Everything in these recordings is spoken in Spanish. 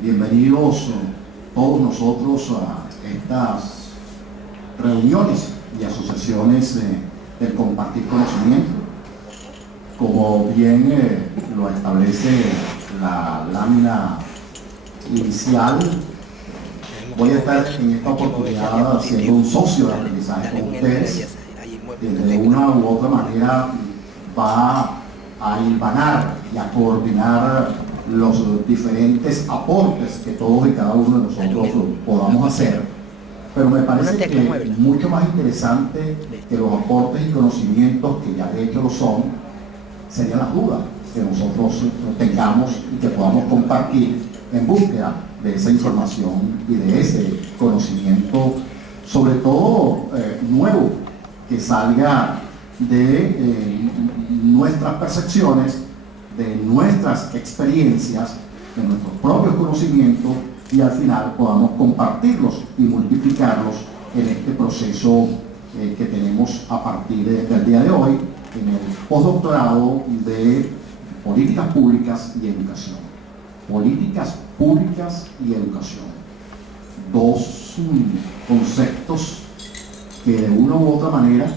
Bienvenidos todos nosotros a estas reuniones y asociaciones del compartir conocimiento. Como bien lo establece la lámina inicial, voy a estar en esta oportunidad siendo un socio de aprendizaje con ustedes, que de una u otra manera va a hilvanar y a coordinar los diferentes aportes que todos y cada uno de nosotros podamos hacer. Pero me parece que mucho más interesante que los aportes y conocimientos, que ya de hecho lo son, serían las dudas que nosotros tengamos y que podamos compartir en búsqueda de esa información y de ese conocimiento, sobre todo nuevo, que salga de nuestras percepciones, de nuestras experiencias, de nuestros propios conocimientos, y al final podamos compartirlos y multiplicarlos en este proceso que tenemos a partir del día de hoy en el postdoctorado de Políticas Públicas y Educación. Políticas Públicas y Educación. Dos conceptos que de una u otra manera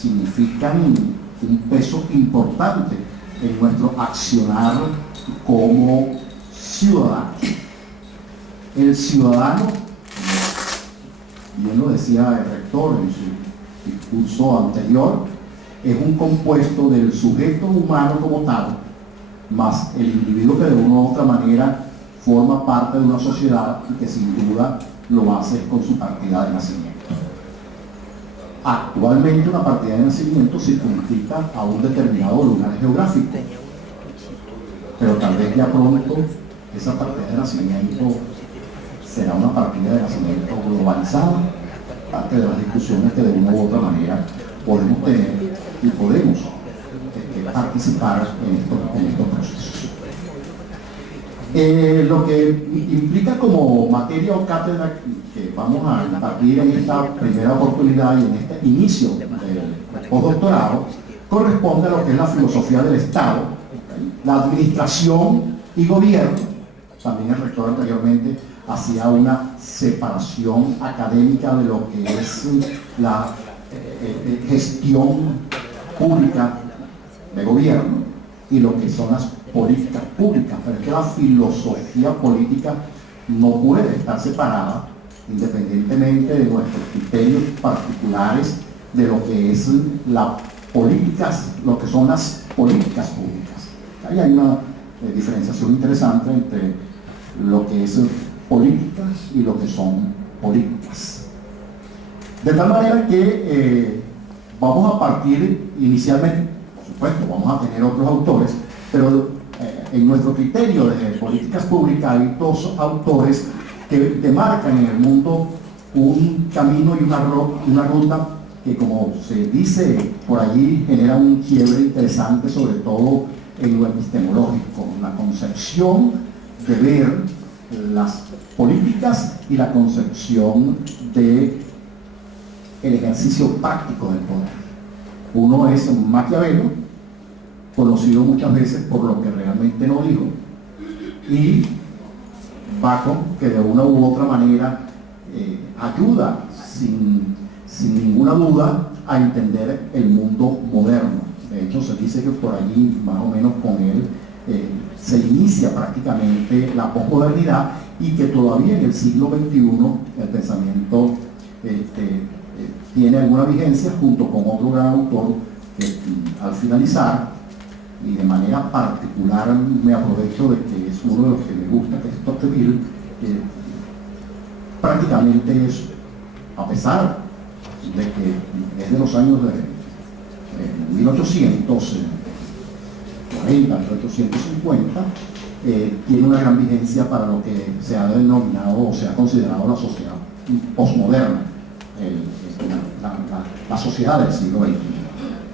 significan un peso importante en nuestro accionar como ciudadanos. El ciudadano, bien lo decía el rector en su discurso anterior, es un compuesto del sujeto humano como tal, más el individuo que de una u otra manera forma parte de una sociedad y que sin duda lo hace con su partida de nacimiento. Actualmente una partida de nacimiento circunscrita a un determinado lugar geográfico, pero tal vez ya pronto esa partida de nacimiento será una partida de nacimiento globalizada, parte de las discusiones que de una u otra manera podemos tener y podemos participar en estos procesos. Lo que implica como materia o cátedra que vamos a impartir en esta primera oportunidad y en este inicio del postdoctorado corresponde a lo que es la filosofía del Estado, la administración y gobierno. También el rector anteriormente hacía una separación académica de lo que es la gestión pública de gobierno y lo que son las políticas públicas, pero es que la filosofía política no puede estar separada independientemente de nuestros criterios particulares de lo que es las políticas, lo que son las políticas públicas. Ahí hay una diferenciación interesante entre lo que es políticas y lo que son políticas. De tal manera que vamos a partir inicialmente, por supuesto, vamos a tener otros autores, pero en nuestro criterio de políticas públicas hay dos autores que demarcan en el mundo un camino y una ruta que, como se dice por allí, genera un quiebre interesante, sobre todo en lo epistemológico, la concepción de ver las políticas y la concepción de el ejercicio práctico del poder. Uno es Maquiavelo, conocido muchas veces por lo que realmente no dijo, y Bacon, que de una u otra manera ayuda sin ninguna duda a entender el mundo moderno. De hecho, se dice que por allí, más o menos con él, se inicia prácticamente la posmodernidad, y que todavía en el siglo XXI el pensamiento tiene alguna vigencia, junto con otro gran autor que al finalizar, y de manera particular me aprovecho de que es uno de los que me gusta, que es Tocqueville, prácticamente es, a pesar de que es de los años de 1840, 1850, tiene una gran vigencia para lo que se ha denominado o se ha considerado la sociedad posmoderna, la sociedad del siglo XXI.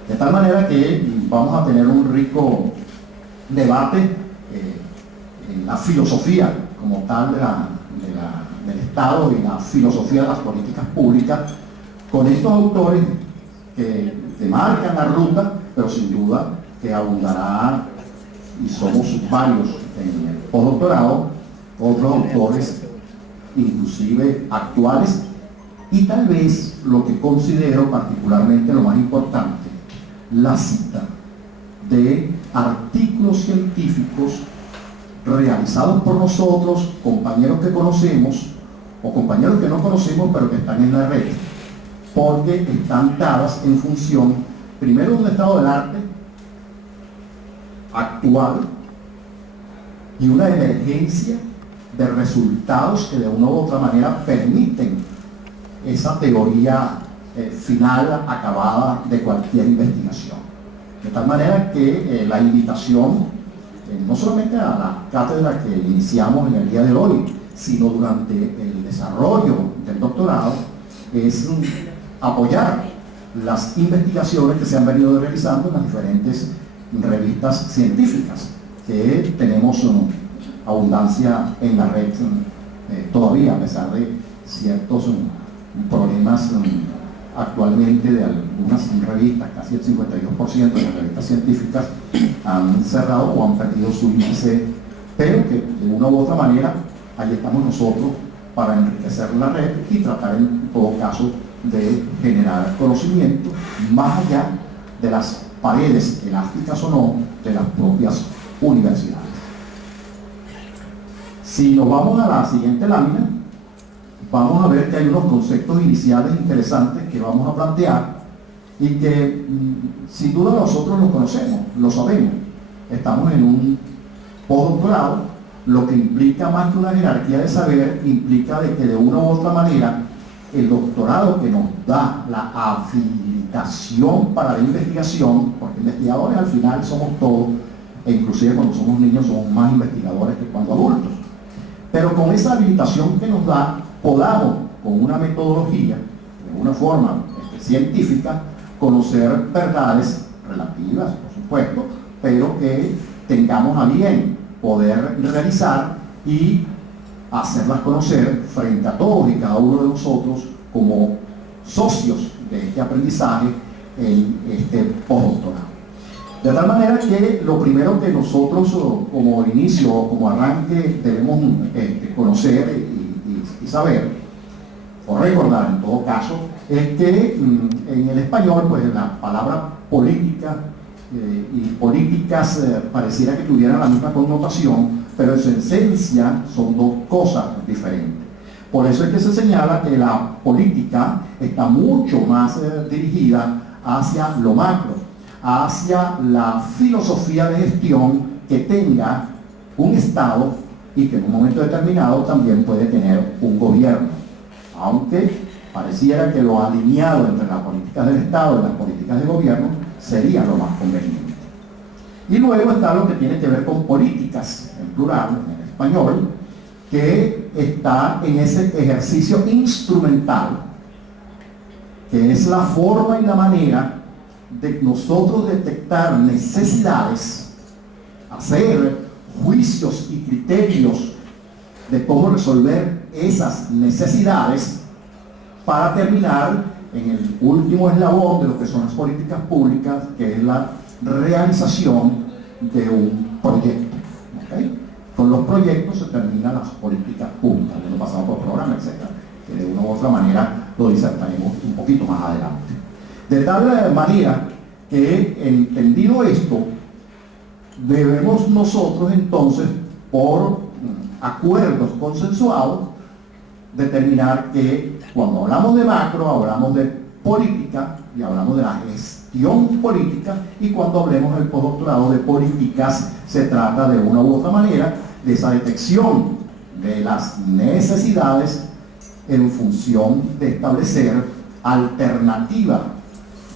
De tal manera que vamos a tener un rico debate en la filosofía como tal del Estado y la filosofía de las políticas públicas, con estos autores que demarcan la ruta, pero sin duda que abundará, y somos varios en el postdoctorado otros autores, inclusive actuales, y tal vez lo que considero particularmente lo más importante, la cita de artículos científicos realizados por nosotros, compañeros que conocemos o compañeros que no conocemos pero que están en la red, porque están dadas en función primero de un estado del arte actual y una emergencia de resultados que de una u otra manera permiten esa teoría final, acabada de cualquier investigación. De tal manera que la invitación, no solamente a la cátedra que iniciamos en el día de hoy, sino durante el desarrollo del doctorado, es apoyar las investigaciones que se han venido realizando en las diferentes revistas científicas, que tenemos abundancia en la red todavía, a pesar de ciertos problemas actualmente de algunas revistas. Casi el 52% de las revistas científicas han cerrado o han perdido su índice, pero que de una u otra manera ahí estamos nosotros para enriquecer la red y tratar en todo caso de generar conocimiento más allá de las paredes elásticas o no de las propias universidades. Si nos vamos a la siguiente lámina, vamos a ver que hay unos conceptos iniciales interesantes que vamos a plantear y que sin duda nosotros los conocemos, lo sabemos. Estamos en un postdoctorado, lo que implica más que una jerarquía de saber, implica de que de una u otra manera el doctorado que nos da la habilitación para la investigación, porque investigadores al final somos todos, e inclusive cuando somos niños somos más investigadores que cuando adultos, pero con esa habilitación que nos da, podamos con una metodología, de una forma científica, conocer verdades relativas, por supuesto, pero que tengamos a bien poder realizar y hacerlas conocer frente a todos y cada uno de nosotros como socios de este aprendizaje en este postdoctorado. De tal manera que lo primero que nosotros como inicio, como arranque, debemos conocer y saber, o recordar en todo caso, es que en el español pues la palabra política y políticas pareciera que tuvieran la misma connotación, pero en su esencia son dos cosas diferentes. Por eso es que se señala que la política está mucho más dirigida hacia lo macro, hacia la filosofía de gestión que tenga un Estado y que en un momento determinado también puede tener un gobierno, aunque pareciera que lo alineado entre las políticas del Estado y las políticas de gobierno sería lo más conveniente. Y luego está lo que tiene que ver con políticas, en plural, en español, que está en ese ejercicio instrumental, que es la forma y la manera de nosotros detectar necesidades, hacer juicios y criterios de cómo resolver esas necesidades para terminar en el último eslabón de lo que son las políticas públicas, que es la realización de un proyecto. ¿Okay? Con los proyectos se terminan las políticas públicas, lo pasamos por programas, etc., que de una u otra manera lo disertaremos un poquito más adelante. De tal manera que, entendido esto, debemos nosotros entonces, por acuerdos consensuados, determinar que cuando hablamos de macro, hablamos de política y hablamos de la gestión política, y cuando hablemos del postdoctorado de políticas, se trata de una u otra manera de esa detección de las necesidades en función de establecer alternativas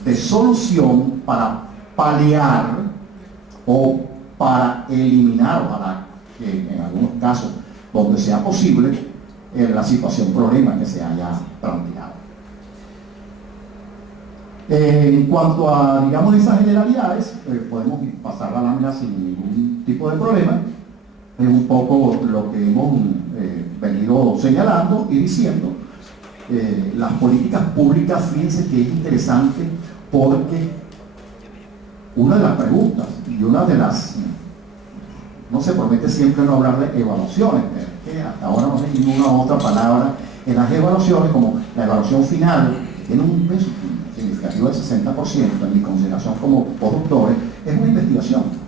de solución para paliar o para eliminar, o para que en algunos casos donde sea posible, la situación problema que se haya planteado. En cuanto a, digamos, esas generalidades, podemos pasar la lámina sin ningún tipo de problema. Es un poco lo que hemos venido señalando y diciendo. Las políticas públicas, fíjense que es interesante, porque una de las preguntas y una de las no se promete siempre no hablar de evaluaciones, pero es que hasta ahora no hay ninguna otra palabra en las evaluaciones, como la evaluación final, que tiene un peso significativo del 60% en mi consideración como postdoctores, es una investigación.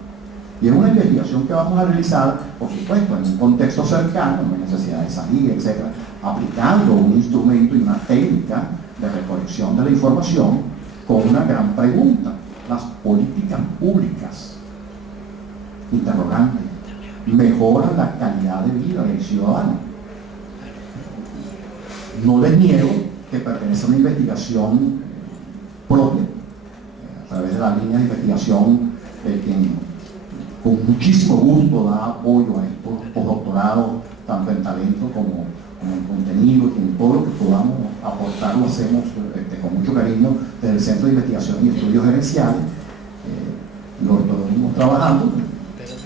Y es una investigación que vamos a realizar, por supuesto, en un contexto cercano, no hay necesidad de salir, etc., aplicando un instrumento y una técnica de recolección de la información con una gran pregunta: las políticas públicas, interrogante, mejoran la calidad de vida del ciudadano. No les niego que pertenece a una investigación propia, a través de la línea de investigación que con muchísimo gusto da apoyo a estos postdoctorados, tanto en talento como en contenido, y en todo lo que podamos aportar lo hacemos con mucho cariño desde el Centro de Investigación y Estudios Gerenciales. Lo estamos trabajando,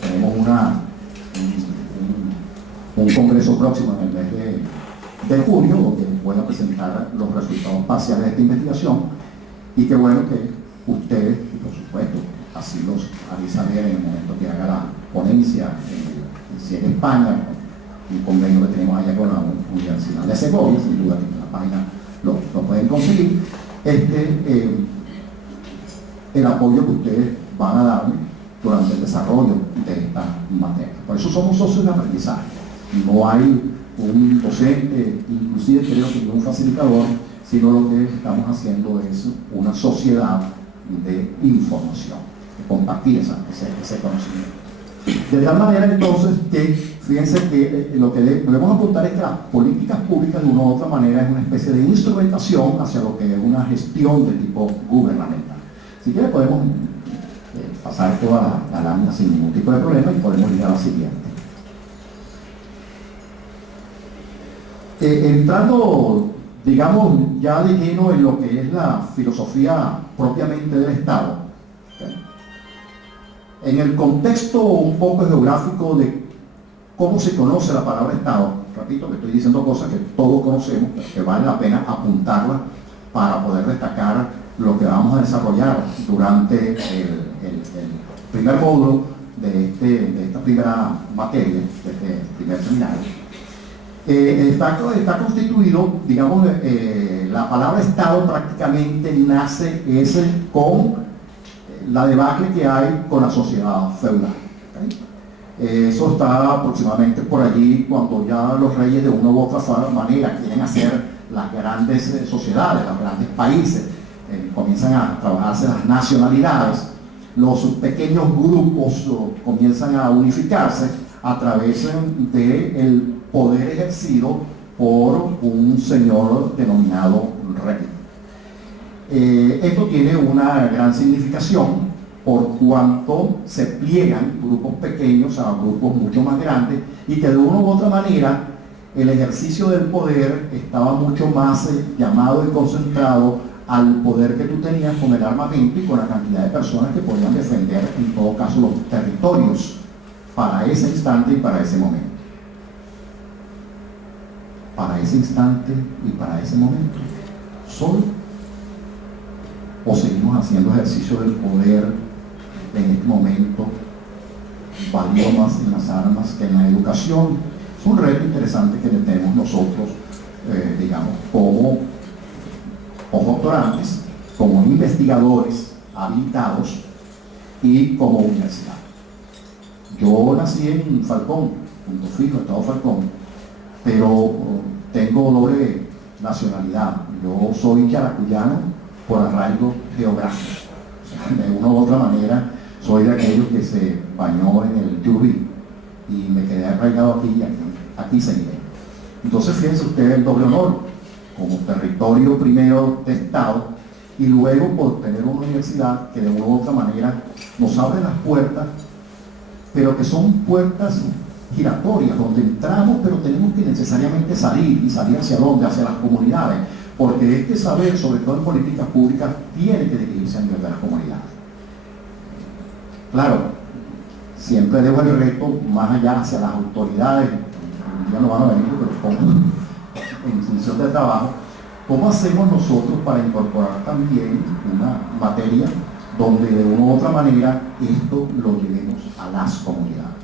tenemos un congreso próximo en el mes de junio, donde voy a presentar los resultados parciales de esta investigación, y qué bueno que ustedes, por supuesto, así los haré saber en el momento que haga la ponencia, si en España, un convenio que tenemos allá con la Universidad de Segovia, sin duda que en la página lo pueden conseguir, el apoyo que ustedes van a darme durante el desarrollo de esta materia. Por eso somos socios de aprendizaje. No hay un docente, inclusive creo que no un facilitador, sino lo que estamos haciendo es una sociedad de información, de compartir ese conocimiento. De tal manera entonces que, fíjense que lo que debemos apuntar es que las políticas públicas de una u otra manera es una especie de instrumentación hacia lo que es una gestión de tipo gubernamental. Si quiere podemos pasar toda la lámina sin ningún tipo de problema y podemos ir a la siguiente. Entrando, digamos, ya de lleno en lo que es la filosofía propiamente del Estado, ¿okay? En el contexto un poco geográfico de cómo se conoce la palabra Estado, repito que estoy diciendo cosas que todos conocemos, pero que vale la pena apuntarlas para poder destacar lo que vamos a desarrollar durante el primer módulo de esta primera materia, de este primer seminario. Está constituido, digamos, la palabra Estado prácticamente nace con la debacle que hay con la sociedad feudal. ¿Okay? Eso está aproximadamente por allí cuando ya los reyes de una u otra manera quieren hacer las grandes sociedades, los grandes países, comienzan a trabajarse las nacionalidades, los pequeños grupos comienzan a unificarse a través del poder ejercido por un señor denominado rey. Esto tiene una gran significación por cuanto se pliegan grupos pequeños a grupos mucho más grandes y que de una u otra manera el ejercicio del poder estaba mucho más llamado y concentrado al poder que tú tenías con el armamento y con la cantidad de personas que podían defender en todo caso los territorios para ese instante y para ese momento. Para ese instante y para ese momento. ¿Solo? ¿O seguimos haciendo ejercicio del poder en este momento, valido más en las armas que en la educación? Es un reto interesante que tenemos nosotros, digamos, como postdoctorantes, como investigadores habilitados y como universidad. Yo nací en Falcón, Punto Fijo, Estado Falcón, pero tengo doble nacionalidad. Yo soy yaracuyano por arraigo geográfico. O sea, de una u otra manera soy de aquellos que se bañó en el Yubí y me quedé arraigado aquí y aquí seguiré. Entonces fíjense ustedes el doble honor, como territorio primero de Estado y luego por tener una universidad que de una u otra manera nos abre las puertas, pero que son puertas giratorias, donde entramos pero tenemos que necesariamente salir, y salir hacia dónde, hacia las comunidades, porque este saber, sobre todo en políticas públicas, tiene que dirigirse a nivel de las comunidades. Claro, siempre dejo el reto más allá hacia las autoridades, ya no van a venir porque los pongo en función del trabajo. ¿Cómo hacemos nosotros para incorporar también una materia donde de una u otra manera esto lo llevemos a las comunidades?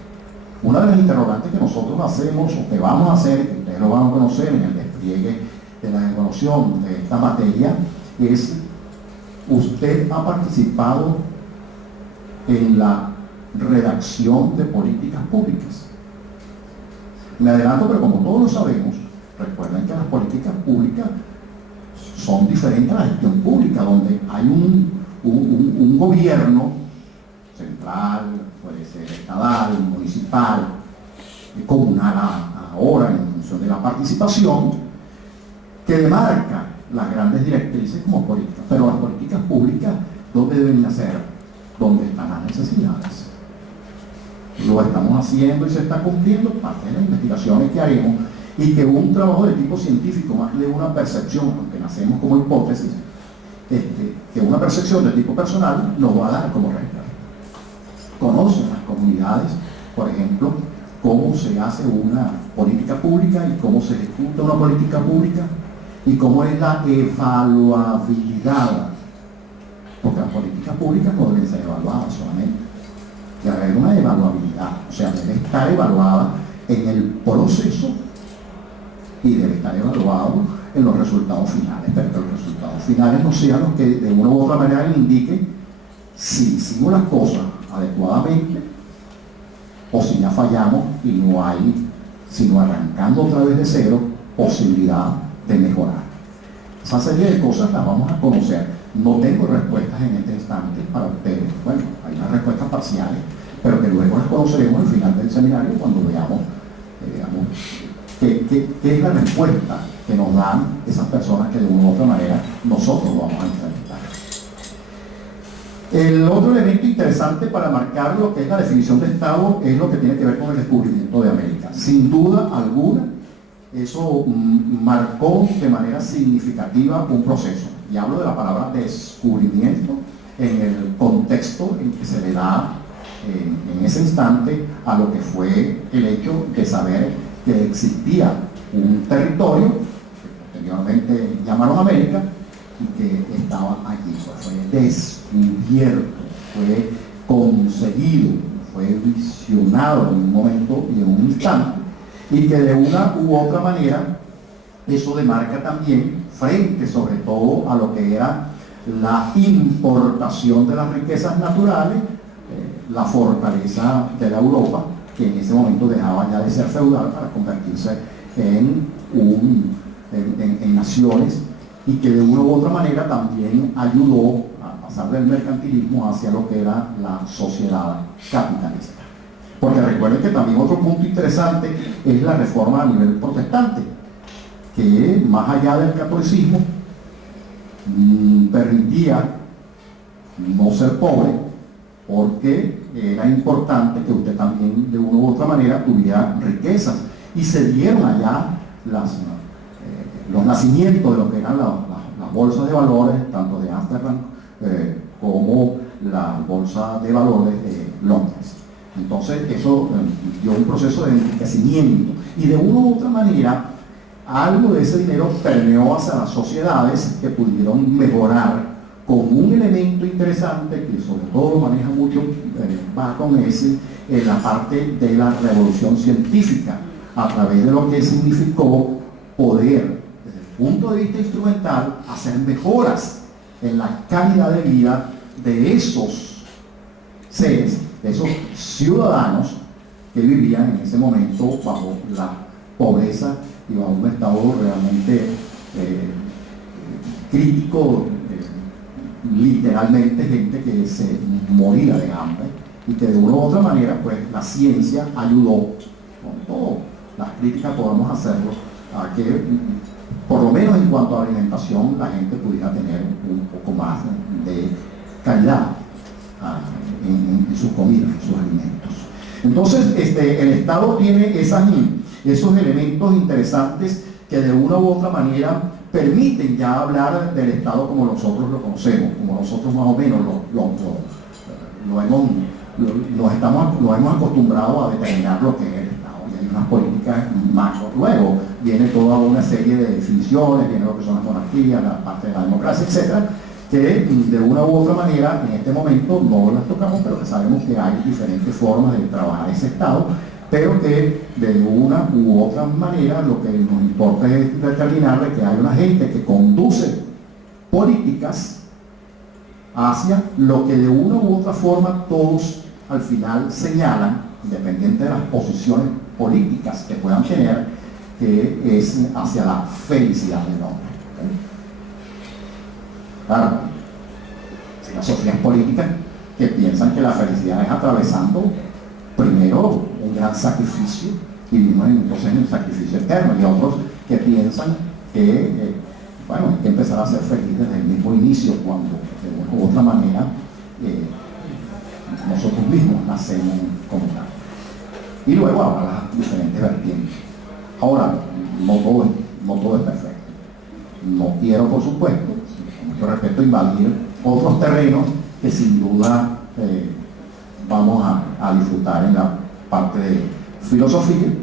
Una de las interrogantes que nosotros hacemos, o que vamos a hacer, que ustedes lo van a conocer en el despliegue de la evaluación de esta materia, es: ¿usted ha participado en la redacción de políticas públicas? Me adelanto, pero como todos lo sabemos, recuerden que las políticas públicas son diferentes a la gestión pública, donde hay un gobierno central, puede ser estatal, municipal, comunal ahora, en función de la participación, que demarca las grandes directrices como políticas. Pero las políticas públicas, ¿dónde deben nacer? ¿Dónde están las necesidades? Lo estamos haciendo y se está cumpliendo parte de las investigaciones que haremos, y que un trabajo de tipo científico, más de una percepción, aunque nacemos como hipótesis, que una percepción de tipo personal nos va a dar como respuesta. Conocen las comunidades, por ejemplo, cómo se hace una política pública y cómo se ejecuta una política pública y cómo es la evaluabilidad, porque las políticas públicas no deben ser evaluadas solamente, debe haber una evaluabilidad, o sea, debe estar evaluada en el proceso y debe estar evaluado en los resultados finales, pero que los resultados finales no sean los que de una u otra manera indiquen si hicimos las cosas adecuadamente o si ya fallamos y no hay, sino arrancando otra vez de cero, posibilidad de mejorar. Esa serie de cosas las vamos a conocer. No tengo respuestas en este instante para ustedes. Bueno, hay unas respuestas parciales, pero que luego las conoceremos al final del seminario cuando veamos, qué es la respuesta que nos dan esas personas que de una u otra manera nosotros vamos a enfrentar. El otro elemento interesante para marcar lo que es la definición de Estado es lo que tiene que ver con el descubrimiento de América. Sin duda alguna, eso marcó de manera significativa un proceso. Y hablo de la palabra descubrimiento en el contexto en que se le da en ese instante a lo que fue el hecho de saber que existía un territorio que posteriormente llamaron América y que estaba allí. Fue descubierto, fue conseguido, fue visionado en un momento y en un instante, y que de una u otra manera eso demarca también, frente sobre todo a lo que era la importación de las riquezas naturales, la fortaleza de la Europa, que en ese momento dejaba ya de ser feudal para convertirse en naciones, y que de una u otra manera también ayudó a pasar del mercantilismo hacia lo que era la sociedad capitalista. Porque recuerden que también otro punto interesante es la reforma a nivel protestante, que más allá del catolicismo permitía no ser pobre, porque era importante que usted también de una u otra manera tuviera riquezas, y se dieron allá los nacimientos de lo que eran las bolsas de valores, tanto de Ámsterdam como la bolsa de valores de Londres. Entonces eso dio un proceso de enriquecimiento, y de una u otra manera algo de ese dinero permeó hacia las sociedades, que pudieron mejorar con un elemento interesante que sobre todo lo maneja mucho Bacon, es la parte de la revolución científica, a través de lo que significó poder, desde el punto de vista instrumental, hacer mejoras en la calidad de vida de esos seres, de esos ciudadanos que vivían en ese momento bajo la pobreza y bajo un estado realmente crítico, literalmente gente que se moría de hambre, y que de una u otra manera pues la ciencia ayudó, con todas las críticas podemos hacerlo, a que por lo menos en cuanto a alimentación la gente pudiera tener un poco más de calidad en sus comidas, en sus alimentos. Entonces el Estado tiene esos elementos interesantes que de una u otra manera permiten ya hablar del Estado como nosotros lo conocemos, como nosotros más o menos lo hemos acostumbrado a determinar lo que es el Estado. Y hay unas políticas macro. Luego viene toda una serie de definiciones, viene lo que son las monarquías, la parte de la democracia, etcétera, que de una u otra manera en este momento no las tocamos, pero que sabemos que hay diferentes formas de trabajar ese Estado, pero que de una u otra manera lo que nos importa es determinar de que hay una gente que conduce políticas hacia lo que de una u otra forma todos al final señalan, independiente de las posiciones políticas que puedan tener, que es hacia la felicidad del hombre. Claro, si las sociedades políticas que piensan que la felicidad es atravesando primero un gran sacrificio y vivimos entonces en el sacrificio eterno, y otros que piensan que bueno, hay que empezar a ser feliz desde el mismo inicio, cuando de una u otra manera nosotros mismos nacemos como tal. Y luego habrá las diferentes vertientes. Ahora, no todo es perfecto. No quiero, por supuesto, con mucho respeto, invadir otros terrenos que sin duda vamos a disfrutar en la parte de filosofía,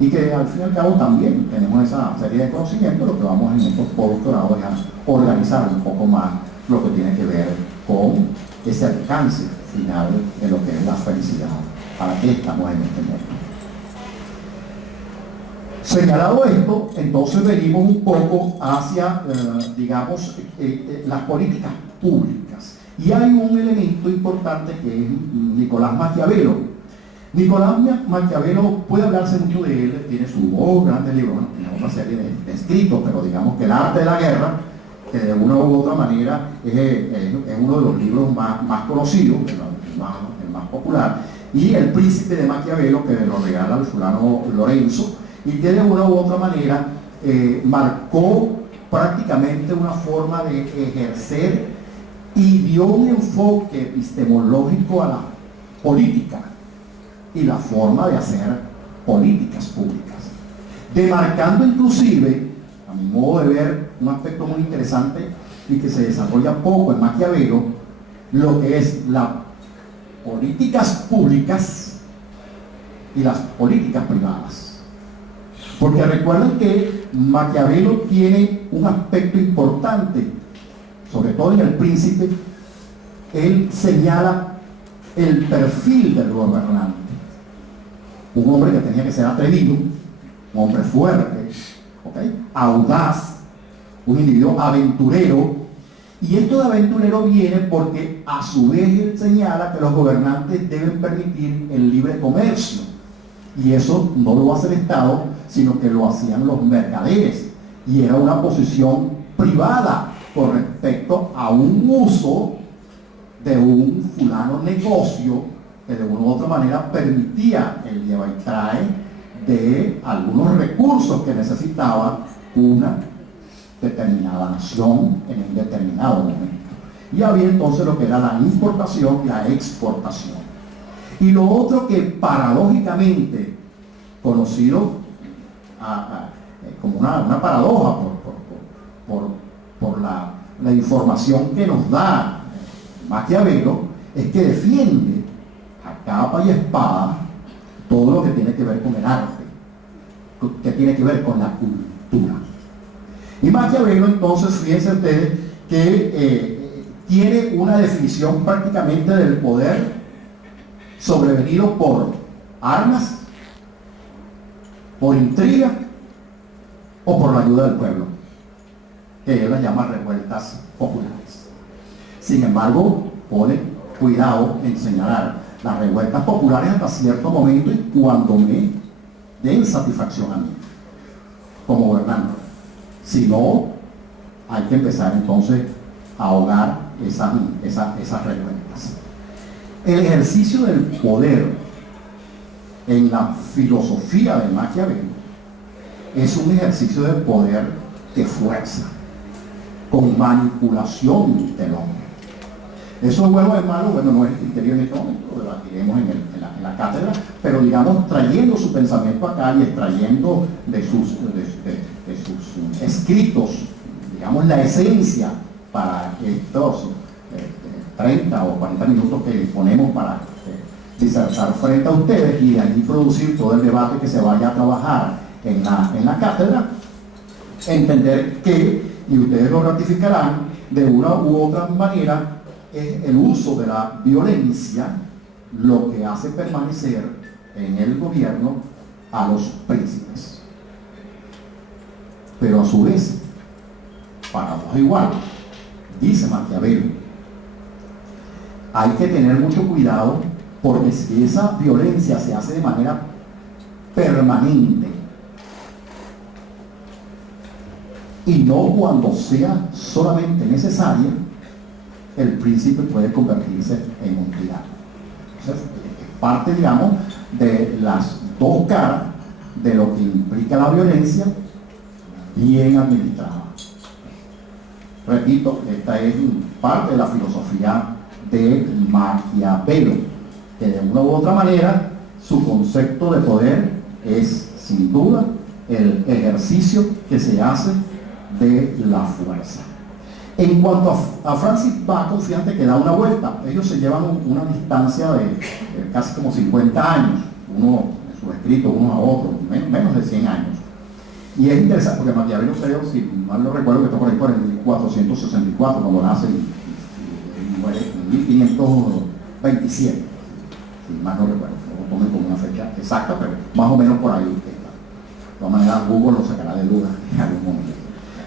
y que al fin y al cabo también tenemos esa serie de conocimientos. Lo que vamos en estos postdoctorados es a organizar un poco más lo que tiene que ver con ese alcance final de lo que es la felicidad, para qué estamos en este mundo. Señalado esto, entonces venimos un poco hacia, digamos, las políticas públicas. Y hay un elemento importante que es Nicolás Maquiavelo. Nicolás Maquiavelo, puede hablarse mucho de él, tiene sus dos grandes libros, bueno, tiene otra serie de escritos, pero digamos que El arte de la guerra, que de una u otra manera es uno de los libros más conocidos, el más popular, y El príncipe de Maquiavelo, que lo regala el fulano Lorenzo, y que de una u otra manera marcó prácticamente una forma de ejercer y dio un enfoque epistemológico a la política y la forma de hacer políticas públicas, demarcando inclusive, a mi modo de ver, un aspecto muy interesante y que se desarrolla poco en Maquiavelo, lo que es las políticas públicas y las políticas privadas. Porque recuerden que Maquiavelo tiene un aspecto importante, sobre todo en El príncipe. Él señala el perfil del gobernante: un hombre que tenía que ser atrevido, un hombre fuerte, ¿okay?, audaz, un individuo aventurero. Y esto de aventurero viene porque a su vez él señala que los gobernantes deben permitir el libre comercio, y eso no lo hace el Estado, sino que lo hacían los mercaderes, y era una posición privada con respecto a un uso de un fulano negocio que de una u otra manera permitía el lleva y trae de algunos recursos que necesitaba una determinada nación en un determinado momento. Y había entonces lo que era la importación y la exportación. Y lo otro que paradójicamente, conocido como una paradoja por la información que nos da Maquiavelo, es que defiende a capa y espada todo lo que tiene que ver con el arte, que tiene que ver con la cultura. Y Maquiavelo, entonces, fíjense ustedes que tiene una definición prácticamente del poder sobrevenido por armas, por intriga o por la ayuda del pueblo, que él las llama revueltas populares. Sin embargo, pone cuidado en señalar las revueltas populares hasta cierto momento y cuando me den satisfacción a mí como gobernante. Si no, hay que empezar entonces a ahogar esas revueltas. El ejercicio del poder en la filosofía de Maquiavelo es un ejercicio de poder de fuerza, con manipulación del hombre. Eso es bueno o es malo, bueno, no es el criterio en este momento, lo debatiremos en la cátedra, pero digamos, trayendo su pensamiento acá y extrayendo de sus escritos, digamos, la esencia para estos 30 o 40 minutos que disponemos para disertar frente a ustedes y de allí producir todo el debate que se vaya a trabajar en la cátedra, entender que, y ustedes lo ratificarán, de una u otra manera es el uso de la violencia lo que hace permanecer en el gobierno a los príncipes. Pero a su vez, paradoja igual, dice Maquiavelo, hay que tener mucho cuidado, porque si esa violencia se hace de manera permanente y no cuando sea solamente necesaria, el príncipe puede convertirse en un tirano. Entonces, es parte, digamos, de las dos caras de lo que implica la violencia bien administrada. Repito, esta es parte de la filosofía de Maquiavelo, que de una u otra manera su concepto de poder es sin duda el ejercicio que se hace de la fuerza. En cuanto a Francis Bacon, fíjate que da una vuelta. Ellos se llevan una distancia de casi como 50 años, uno en su escrito, uno a otro, menos de 100 años. Y es interesante porque Maquiavelo, creo, si mal no recuerdo, que está por ahí por el 1464, cuando nace y muere en 1527, si mal no recuerdo, no lo tomen como una fecha exacta, pero más o menos por ahí está. De todas maneras, Google lo sacará de duda en algún momento.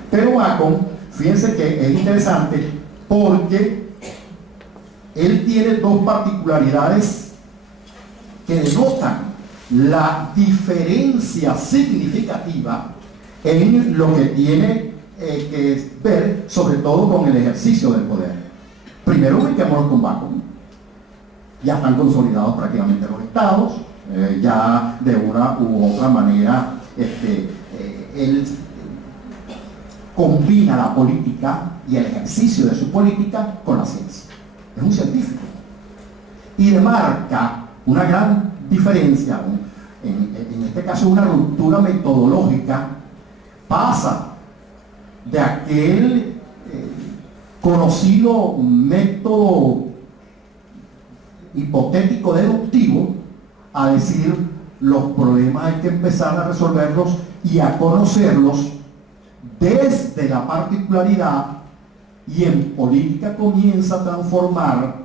Pero Bacon, fíjense que es interesante porque él tiene dos particularidades que denotan la diferencia significativa en lo que tiene que ver sobre todo con el ejercicio del poder. Primero, ubiquémonos con Bacon. Ya están consolidados prácticamente los estados, ya de una u otra manera él combina la política y el ejercicio de su política con la ciencia. Es un científico y demarca una gran diferencia, en este caso una ruptura metodológica. Pasa de aquel conocido método hipotético deductivo a decir los problemas hay que empezar a resolverlos y a conocerlos desde la particularidad, y en política comienza a transformar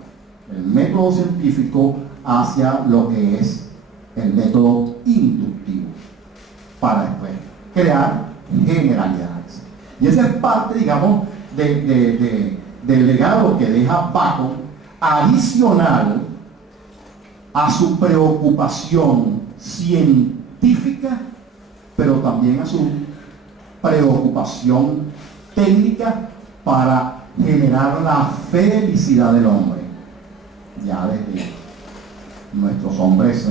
el método científico hacia lo que es el método inductivo para después crear generalidades. Y esa es parte, digamos, del legado que deja Bacon, adicional a su preocupación científica, pero también a su preocupación técnica para generar la felicidad del hombre. Ya desde nuestros hombres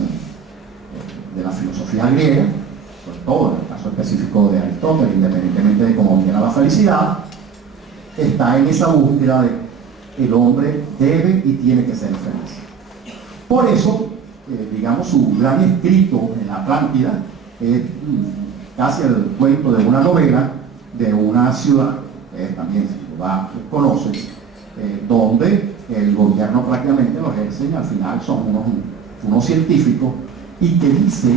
de la filosofía griega, sobre todo en el caso específico de Aristóteles, independientemente de cómo viene la felicidad, está en esa búsqueda de el hombre debe y tiene que ser feliz. Por eso, digamos, su gran escrito en la Atlántida es casi el cuento de una novela de una ciudad, también si lo conocen, donde el gobierno prácticamente lo ejercen, al final son unos científicos, y que dice,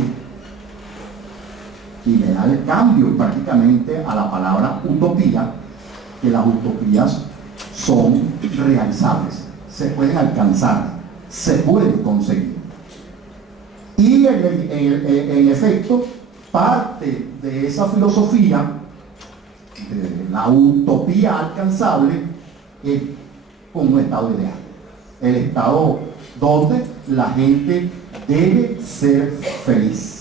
y le da el cambio prácticamente a la palabra utopía, que las utopías son realizables, se pueden alcanzar, se pueden conseguir. Y en efecto, parte de esa filosofía de la utopía alcanzable es como un estado ideal, el estado donde la gente debe ser feliz.